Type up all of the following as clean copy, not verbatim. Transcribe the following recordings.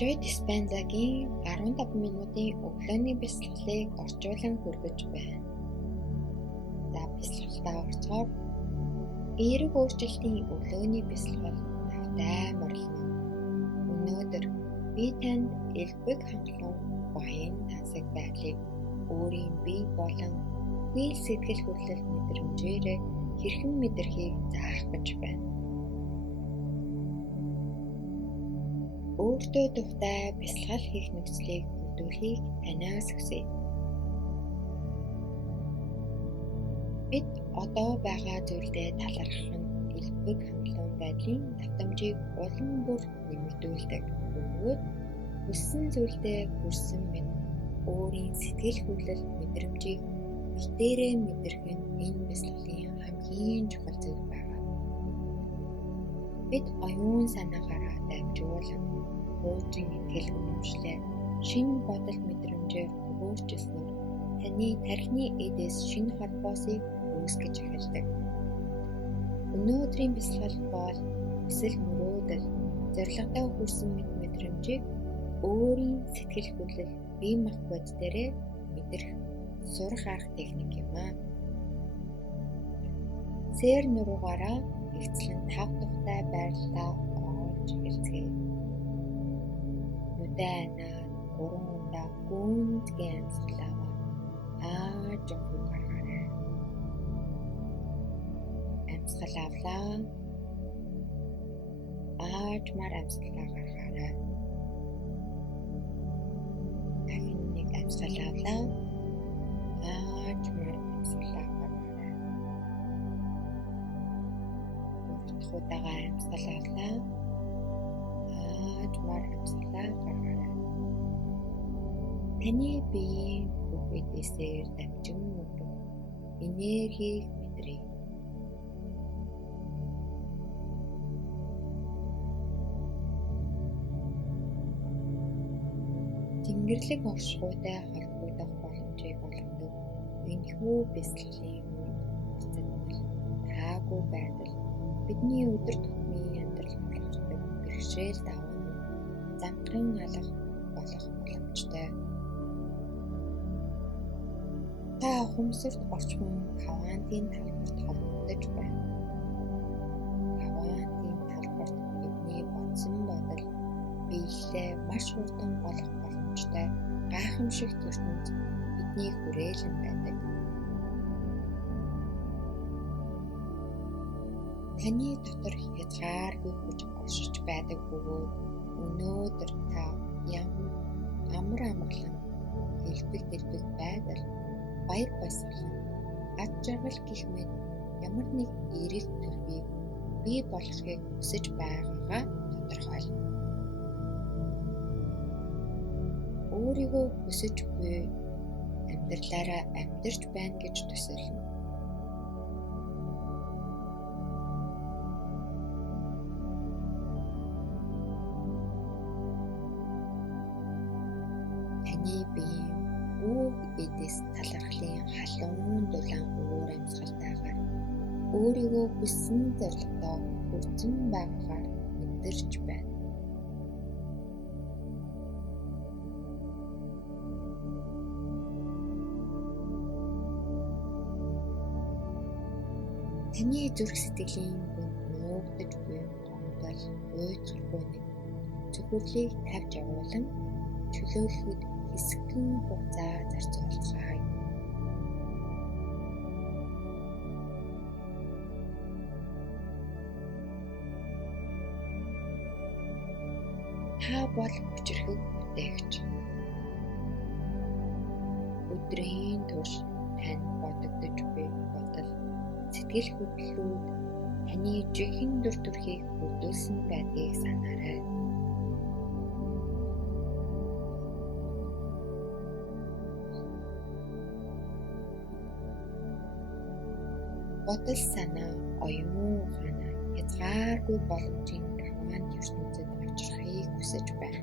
Joy Dispenza-гийн 15 минутын өглөөний бясалгалыг орчуулан хүргэж байна. За бясалгалтаа орцгоор эерэг өөрчлөлтийн өглөөний бясалгал тавтай морлоно. Өнөөдөр би танд элбэг хангалуун баян тансаг байдлыг өөрийн бие болон үйл сэтгэл хөдлөл мэдрэмжээрээ хэрхэн мэдрэхийг заах гэж байна. Өөртөө дуртай бясалгал хийх нөхцөлийг бүрдүүлэхийг танаас хүсье. Бид одоо байгаа зүйлдээ талархах нь элбэг хангалуун байдлын давтамжийг улам бүр нэмэгдүүлдэг. Бөгөөд хүссэн зүйлдээ хүрсэн мэт өөрийн сэтгэл хөдлөл мэдрэмжийг битээрээ мэдрэх нь энэ бясалгалын хамгийн чухал зүйл байна. Бид оюун санаагаараа дамжуулан хуучин итгэл үнэмшлээ шинэ бодол мэдрэмжээр өөрчилснөөр таны тархины эдээс шинэ холбоосыг үүсгэж эхэлдэг. Өнөөдрийн бясалгал бол эсвэл мөрөөдөл, зорилготой хүрсэн мэдрэмжийг өөрийн сэтгэл хөдлөл бие махбод дээрээ мэдрэх сурах арга техник юм аа. Сэр нуруугаараа эцлэн 5 тухтай байрлалаа оолж эхэлцгээе. Нүдэнаа 3 удаа гүнзгий амьсгалаа ааж явах гаргаарай. Амьсгал авлаа. Аажмаар амьсгалаа гаргаарай. Дахин нэг амьсгал авлаа. Аажмаар амьсгалаа гаргаарай. Урт удаага амьсгал авлаа. Аажмаар амьсгалаа гаргаарай. Таны биеийн бүх эдээсээр дамжин өгөх энергийг мэдрээ. Тэнгэрлэг оршихуйтай холбогдох боломжийг олгодог энэхүү бясалгалын үр таагүй байдал бидний өдөр тутмын амьдрал болгодог бэрхшээл давуу замхан алах болох боломжтой. Та ухамсарт орчмон хаваантын талбарт холбогдож байна. Хаваантын талбарт бидний бодсон бодол биелэлээ маш хурдан олох боломжтой гайхамшиг ертөнц бидний хүрээлэн байдаг. Таны дотор хязгааргүй хүч оршиж байдаг бөгөөд өнөөдөр та амар амгалан элбэг дэлбэг байдал баяр баясгалан ад жаргал гэх мэт ямар нэг эерэг төрбийг бий болгохыг хүсэж байгаагаа тодорхойлно. Өөрийгөө хүсэж буй амьдралаараа амьдарч байна гэж төсөөлнө. Таны бие бүх эдээс талархлын халуун дулаан уур амьсгалтайгаар өөрийгөө хүссэн зорилгоо хүрсэн байгаагаар мэдэрч байна. Таны зүрх сэтгэлийн гүнд нуугдаж буй гомдол, уйдгаргүй нэг зөвхөрлийг тавьж явуулан чөлөөлөхөд хэсэгэн хугацаа зарцуулцгаая. Та бол хүчрхэг бүтээгч. Өдрийн турш танд бодогдож буй бодол, сэтгэл хөдлөлүүд таны жинхэнэ дүр төрхийг бүрдүүлсэн байдгийг санаарай. Бодол санаа, оюун ухаанаа хязгааргүй боломжийн хаваанд ертөнцид авчрахыг хүсэж байна.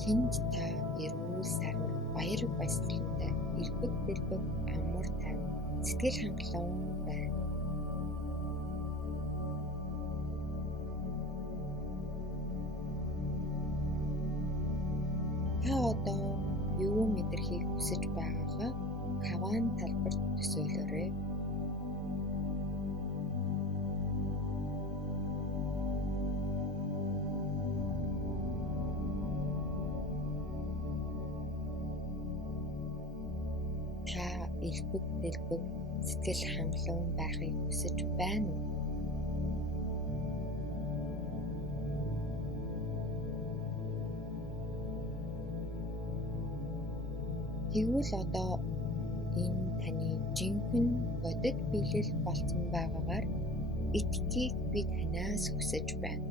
Тэнд та эрүүл сарвар баяр баясгалантай элбэг дэлбэг амар тайван сэтгэл хангалуун байна. одоо юу мэдрэхийг хүсэж байгаагаа Каван талбарт төсөөлөөрэй. Та элбэг дэлбэг сэтгэл хангалуун байхыг хүсэж байна уу? Тэгвэл одоо энэ таны жинхэнэ бодит биелэл болсон байгаагаар итгэхийг би танаас хүсэж байна.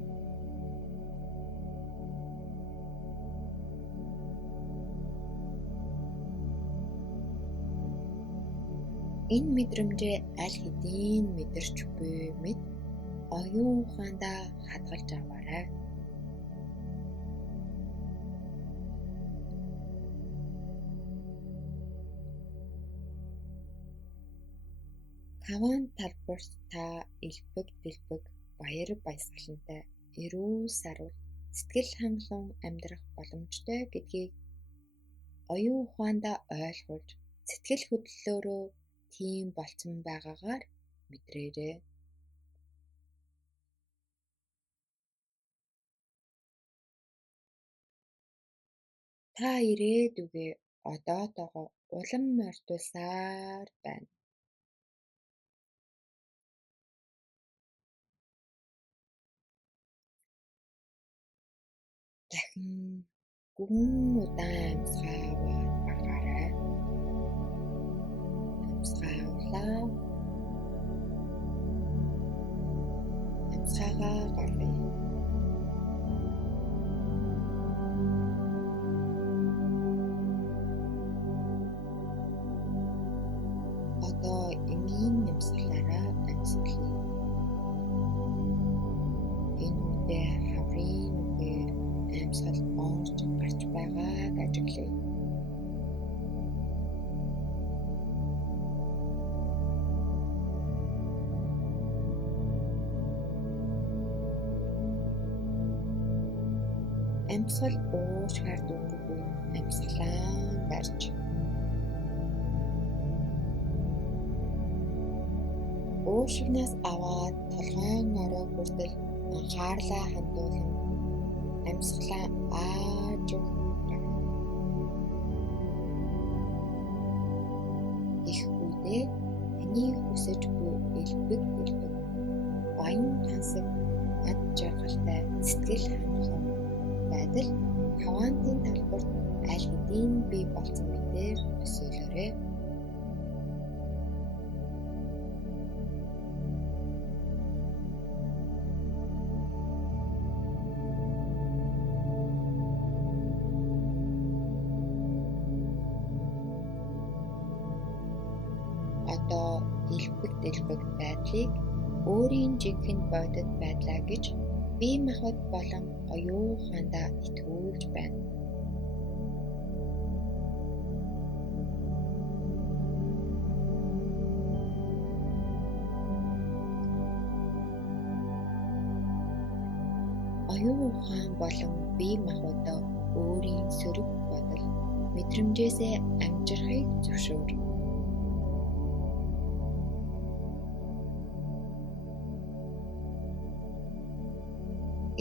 Энэ мэдрэмжээ аль хэдийн мэдэрч буй мэд оюун ухаандаа хадгалж аваарай. Каван талбарт та элбэг дэлбэг баяр баясгалантай эрүү сарвал сэтгэл хангалуун амьдрах боломжтой гэдгийг оюун ухаандаа ойлгуулж сэтгэл хөдлөлөөрөө тийм болцсон байгаагаар мэдрээрэй. Та ирээдүгээ одоотойгоо улам морьдуулсаар байна. Дахин гүн удаан амьсгаа аваад багаарай. Амьсгаа авлаа. Амьсгаагаа гаргая. Одоо энгийн амьсгалаараа амьсгалъя. Энэ үедээ хаврын үгээр амьсгал орж гарч байгааг ажиглая. Амьсгал уушгаар дүүргүй амьсгалаан барьж уушигнаас аваад толгойн орой хүртэл анхаарлаа хандуулан амьсгалаа аажуух гаргана. Их үедээ таны хүсэж буй элбэг дэлбэг баян тансаг ад жаргалтай сэтгэл хангалуун байдал Кавантын талбарт аль хэдийн бий болсон мэдээр төсөөлөөрэй. Одоо элбэг дэлбэг байдлыг өөрийн жинхэнэ бодит байдлаа гэж бие махбод болон оюун ухаандаа итгүүлж байна. Оюун ухаан болон бие махбодоо өөрийн сөрөг бодол мэдрэмжээсээ амжирахыг зөвшөөр.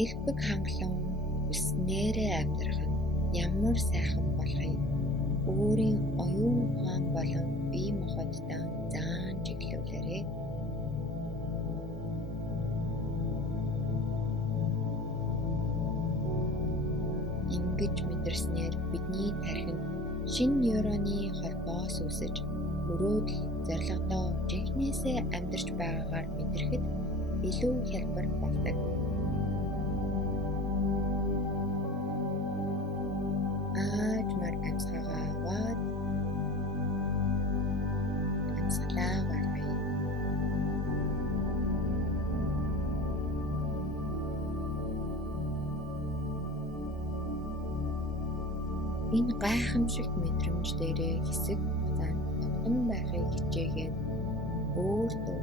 Элбэг хангалуун хүснээрээ амьдрах нь ямар сайхан болохыг өөрийн оюун ухаан болон бие махбодтой заан чиглүүлээрэй. Ингэж мэдэрснээр бидний тархинд шинэ нейроны холбоос үүсэж өрөөдөл зорилгодоо жинхнээсээ амьдарч байгаагаар мэдрэхэд илүү хялбар болдог. Аажмаар амьсгаагаа аваад амьсгалаа гаргая. Энэ гайхамшигт мэдрэмж дээрээ хэсэг хугацаанд тогтмон байхыг хичээгээд өөртөө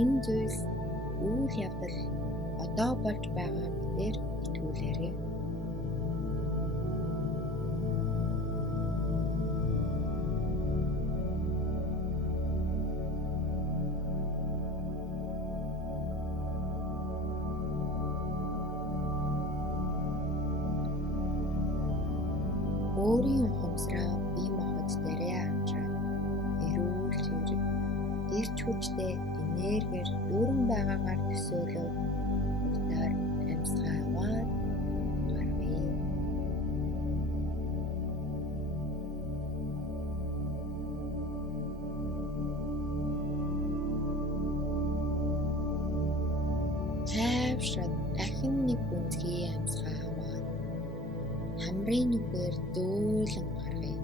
энэ зүйлс үйл явдал одоо болж байгаа мэдээр итгүүлээрэй. өөрийн ухамсараа бие махбод дээрээ авчраад эрүүл хэрэг, эрч хүчтэй энергиэр дүүрэн байгаагаар төсөөлөв. Бүгдээр амьсгаа аваад гаргая. Тайвшраад дахин нэг гүнзгий амьсгаа аваад хамрын нүхээр зөөлөн гаргая.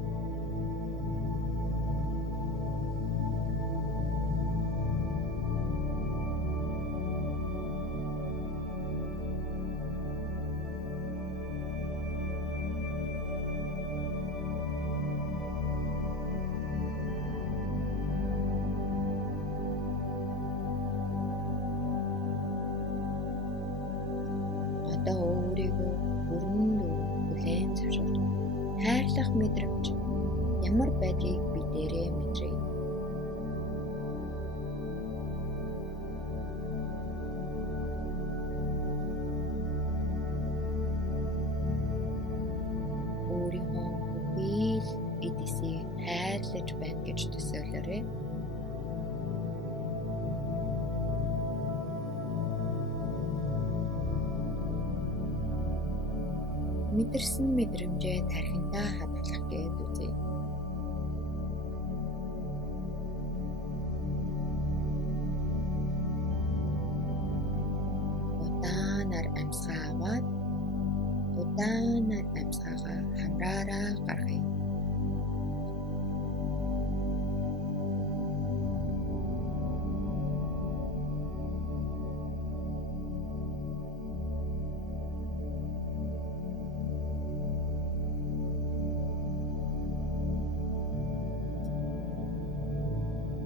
Одоо өөрийгөө бүрэн дүүрэн хүлээн зөвшөөрч хайрлах мэдрэмж ямар байдгийг бидээрээ мэдрээ. Өөрийнхөө бүхий л эдисийг хайрлаж байна гэж төсөөлөөрэй. Мэдэрсэн мэдрэмжээ тархиндаа хадгалах гээд үзье. Удаанаар амьсгаа аваад удаанаар амьсгаагаа хамраараа гаргая.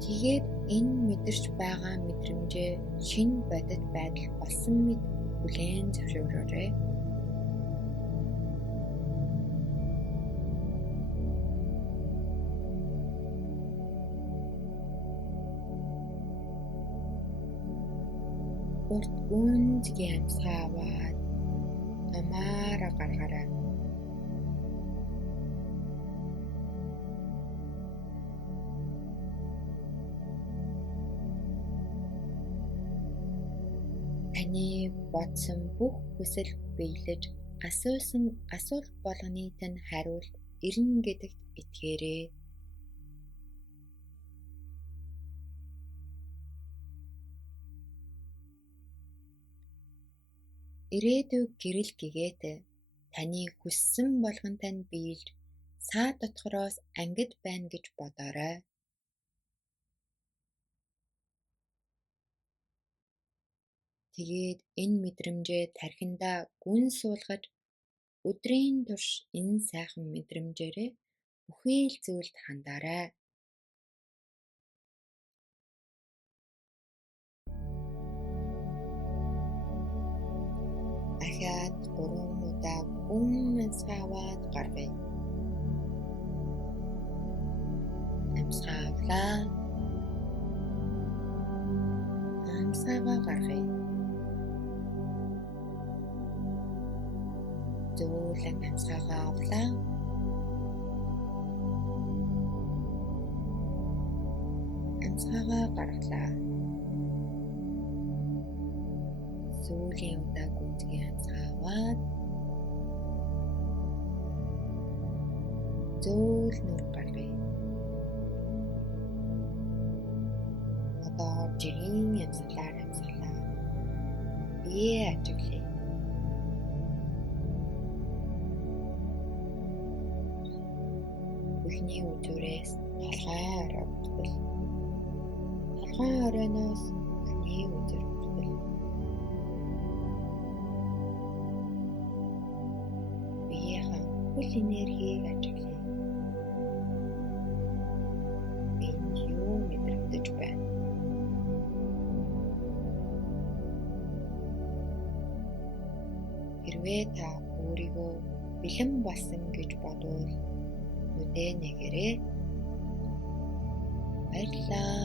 Тэгээд энэ мэдэрч байгаа мэдрэмжээ шинэ бодит байдал болсон мэт хүлээн зөвшөөрөөрэй. Урт гүнзгий амьсгаа аваад амаараа гаргаарай. Таны бодсон бүх хүсэл биелэж асуусан асуулт болгоны тань хариулт ирнэ гэдэгт итгээрэй. Ирээдүйг гэрэл гэгээтэй таны хүссэн болгон тань биелж саа дотгороос ангид байна гэж бодоорой. Тэгээд энэ мэдрэмжээ тархиндаа гүн суулгаж өдрийн турш энэ сайхан мэдрэмжээрээ бүхий л зүйлд хандаарай. Ахаад 3 удаа гүн амьсгаа аваад гаргая. Амьсгаа авлаа. Амьсгаагаа гаргая. Зөөлөн амьсгаагаа авлаа. Амьсгаагаа гаргалаа. Сүүлийн удаа гүнзгий амьсгаа аваад зөөлнөр гаргая. Одоо жирийн амьсгалаар амьсгалаа. Бие ажиглая. Бүхний өдрөөс толгой орой хүртэл. Толгой оройноос бүхний өдөр хүртэл. Биеийн хүл энергийг ажиглая. Би юу мэдрэгдэж байна? Хэрвээ та өөрийгөө бэлэн болсон гэж бодвол нүдээ нэгээрээ баярлалаа.